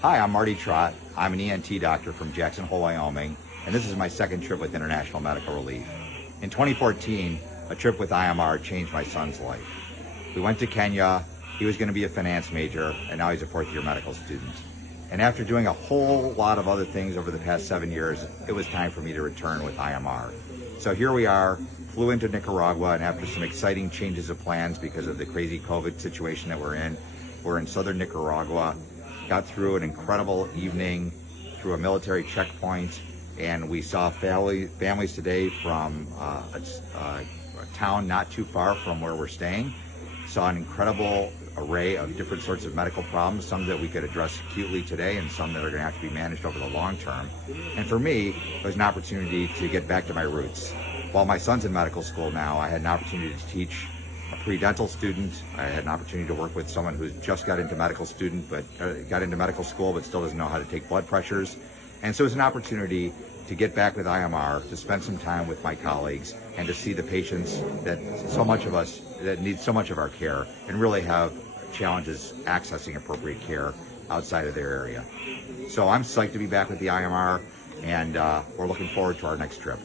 Hi, I'm Marty Trott. I'm an ENT doctor from Jackson Hole, Wyoming, and this is my second trip with International Medical Relief. In 2014, a trip with IMR changed my son's life. We went to Kenya. He was going to be a finance major, and now he's a fourth-year medical student. And after doing a whole lot of other things over the past 7 years, it was time for me to return with IMR. So here we are, flew into Nicaragua, and after some exciting changes of plans because of the crazy COVID situation that we're in southern Nicaragua. Got through an incredible evening through a military checkpoint, and we saw families today from a town not too far from where we're staying. Saw an incredible array of different sorts of medical problems, some that we could address acutely today and some that are going to have to be managed over the long term. And for me, it was an opportunity to get back to my roots. While my son's in medical school now, I had an opportunity to teach a pre-dental student. I had an opportunity to work with someone who's just got into medical school but still doesn't know how to take blood pressures. And so it was an opportunity to get back with IMR, to spend some time with my colleagues, and to see the patients that need so much of our care and really have challenges accessing appropriate care outside of their area. So I'm psyched to be back with the IMR, and we're looking forward to our next trip.